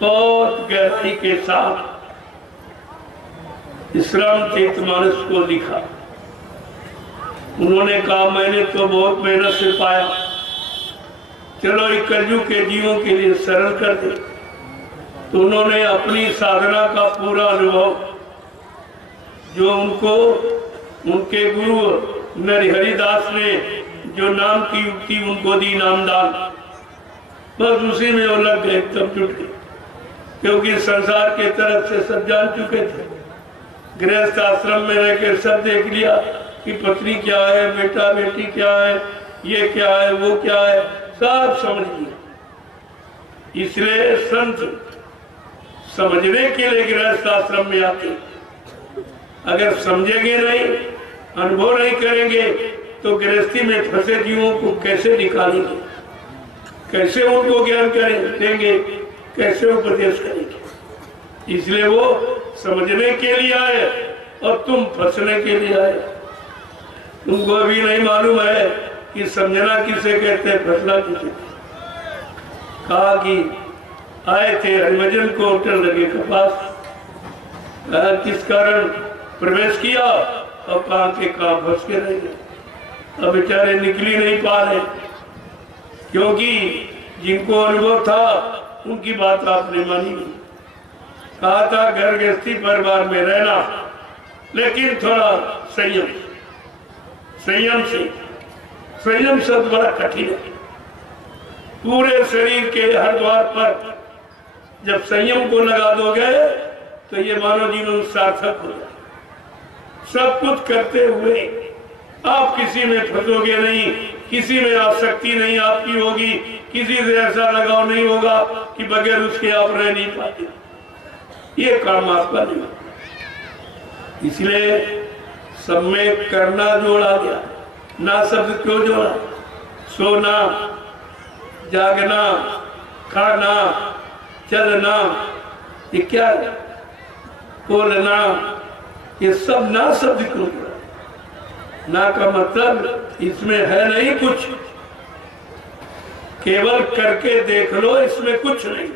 बहुत गहराई के साथ इस रामचरितमानस को लिखा। उन्होंने कहा मैंने तो बहुत मेहनत से पाया, चलो एक कलयुग के जीवों के लिए सरल कर दे। तो उन्होंने अपनी साधना का पूरा अनुभव जो उनको उनके गुरु नरहरिदास ने जो नाम की युक्ति उनको दी, नामदान, बस उसी में वो लग गए, तब जुट गए। क्योंकि संसार के तरफ से सब जान चुके थे। गृहस्थ आश्रम में रहकर सब देख लिया कि पत्नी क्या है, बेटा बेटी क्या है, ये क्या है, वो क्या है, सब समझ लिया। इसलिए संत समझने के लिए गृहस्थ आश्रम में आते। अगर समझेंगे नहीं, अनुभव नहीं करेंगे, तो गृहस्थी में फंसे जीवों को कैसे निकालेंगे, कैसे उनको ज्ञान देंगे, कैसे उपदेश करेंगे। इसलिए वो समझने के लिए आए और तुम फंसने के लिए आए। तुमको अभी नहीं मालूम है कि समझना किसे कहते हैं, फंसना किसे। कहा कि आए थे हरिभजन को होटल लगे के पास, किस कारण प्रवेश किया और कहा के कहा फंस के रह गए। अब बेचारे निकली नहीं पा रहे, क्योंकि जिनको अनुभव था उनकी बात आपने मानी नहीं। कहा था घर गृहस्थी परिवार में रहना, लेकिन थोड़ा संयम से। संयम शब्द बड़ा कठिन है। पूरे शरीर के हर द्वार पर जब संयम को लगा दोगे तो ये मानव जीवन सार्थक हो जाए। सब कुछ करते हुए आप किसी में फंसोगे नहीं, किसी में आसक्ति नहीं आपकी होगी, किसी से ऐसा लगाव नहीं होगा कि बगैर उसके आप रह नहीं पाते। ये काम आपका नहीं। इसलिए सब में करना जोड़ा गया, ना शब्द क्यों जोड़ा? सोना, जागना, खाना, चलना, ये क्या है? बोलना, ये सब ना शब्द क्यों जोड़ा? ना का मतलब इसमें है नहीं कुछ, केवल करके देख लो, इसमें कुछ नहीं।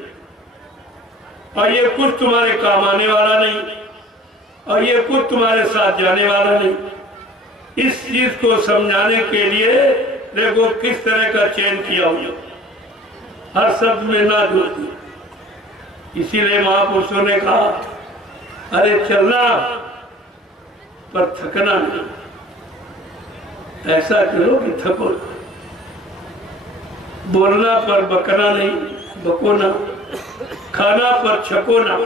और ये कुछ तुम्हारे काम आने वाला नहीं, और ये कुछ तुम्हारे साथ जाने वाला नहीं। इस चीज को समझाने के लिए देखो किस तरह का चयन किया हुआ, हर शब्द में ना जोड़ दिया। इसीलिए महापुरुषों ने कहा अरे चलना पर थकना नहीं, ऐसा चलो कि थको। बोलना पर बकना नहीं, बको ना। खाना पर छको ना,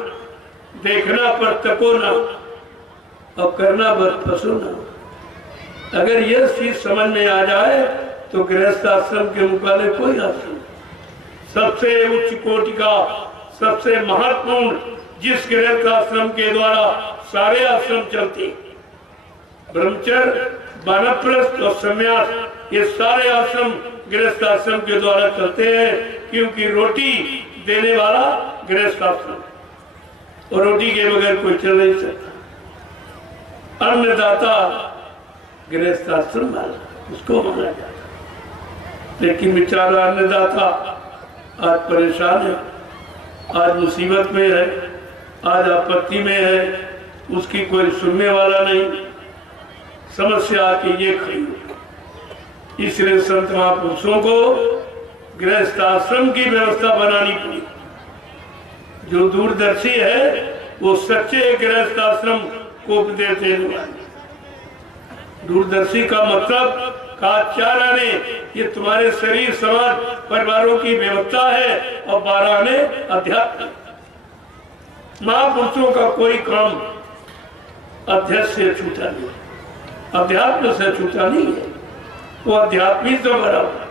देखना पर तको ना, और करना पर फंसो ना। अगर यह चीज समझ में आ जाए तो गृहस्थ आश्रम के मुकाबले कोई आश्रम, सबसे उच्च कोटि का, सबसे महत्वपूर्ण, जिस गृहस्थ आश्रम के द्वारा सारे आश्रम चलते, ब्रह्मचर्य, वानप्रस्थ और संन्यास, ये सारे आश्रम गृहस्थ आश्रम के द्वारा चलते हैं। क्योंकि रोटी देने वाला गृहस्थ आश्रम, और रोटी के बगैर कोई चल नहीं सकता। अन्नदाता गृहस्थ आश्रम वाला, उसको माना जाता। लेकिन बेचारा अन्नदाता आज परेशान है, आज मुसीबत में है, आज आपत्ति में है, उसकी कोई सुनने वाला नहीं। समस्या आके ये खड़ी। इसलिए संत महापुरुषों को गृहस्थ आश्रम की व्यवस्था बनानी पड़ी। जो दूरदर्शी है वो सच्चे गृहस्थ आश्रम को उपदेश देने वाले। दूरदर्शी का मतलब का 4 आने ये तुम्हारे शरीर, समाज, परिवारों की व्यवस्था है, और 12 आने अध्यात्म। महापुरुषों का कोई काम अध्यक्ष से छूटा नहीं, अध्यात्म से छूटा नहीं है। वो अध्यात्मी तो बराबर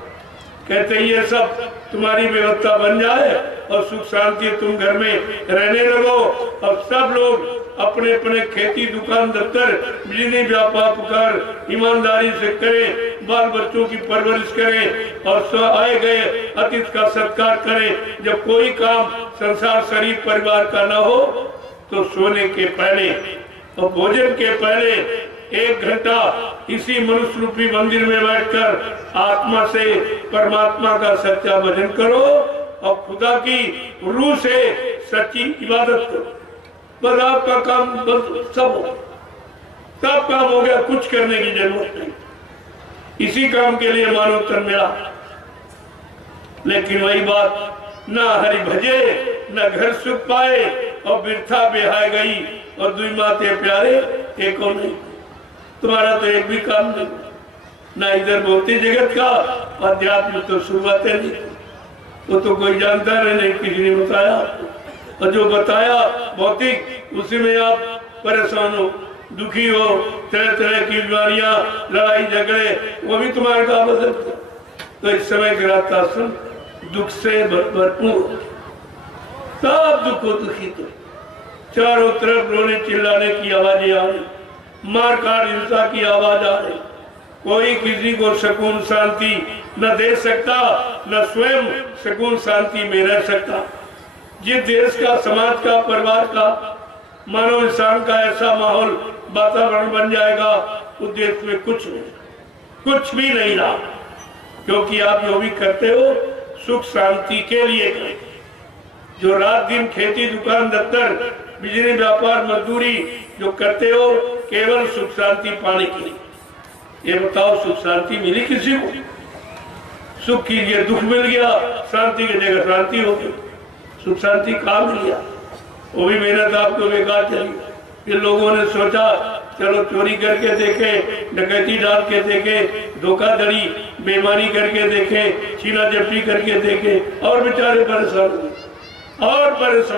कहते ये सब तुम्हारी व्यवस्था बन जाए और सुख शांति तुम घर में रहने लगो, और सब लोग अपने अपने खेती, दुकान, दफ्तर, बिजली, व्यापार कर ईमानदारी से करें, बाल बच्चों की परवरिश करें, और आए गए अतिथि का सत्कार करें। जब कोई काम संसार, शरीर, परिवार का ना हो तो सोने के पहले और भोजन के पहले 1 घंटा इसी मनुष्य रूपी मंदिर में बैठकर आत्मा से परमात्मा का सच्चा भजन करो। और खुदा की रूह से सच्ची इबादत करो। बस आपका काम बस सब काम हो गया, कुछ करने की जरूरत नहीं। इसी काम के लिए मानव तन मिला। लेकिन वही बात, ना हरि भजे न घर सुख पाए और बिरथा बेहाय गई और दुई माते प्यारे एक और नहीं। तुम्हारा तो एक भी काम नहीं, ना इधर भौतिक जगत का अध्यात्म तो शुरुआत नहीं, वो तो कोई जानता नहीं, किसी ने बताया। और जो बताया भौतिक, उसी में आप परेशान हो, दुखी हो, तरह तरह की बीमारियां, लड़ाई झगड़े, वो भी तुम्हारे काम बदल। तो इस समय गृहस्थाश्रम दुख से भरपूर, सब दुखों दुखी। तो चारों तरफ रोने चिल्लाने की आवाजें आ रही, मार काट हिंसा की आवाज आ रही। कोई किसी को सुकून शांति न दे सकता, न स्वयं सुकून शांति में रह सकता। जिस देश का, समाज का, परिवार का, मानव इंसान का ऐसा माहौल वातावरण बन जाएगा, उस देश में कुछ भी नहीं रहा। क्योंकि आप जो भी करते हो सुख शांति के लिए करें। जो रात दिन खेती, दुकान, दफ्तर, बिजली, व्यापार, मजदूरी जो करते हो, केवल सुख शांति पाने के लिए। ये बताओ, सुख शांति मिली किसी को? सुख की जगह दुख मिल गया, शांति की जगह शांति हो गई। सुख शांति कहाँ मिल गया? वो भी मेहनत आपको बेकार चली। फिर लोगों ने सोचा चलो चोरी करके देखे, डकैती डाल के देखे, धोखाधड़ी बेईमानी करके देखे, छीना झपटी करके देखे, और बेचारे परेशान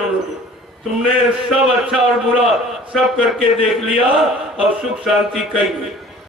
हो गए। तुमने सब अच्छा और बुरा सब करके देख लिया और सुख शांति कहीं नहीं।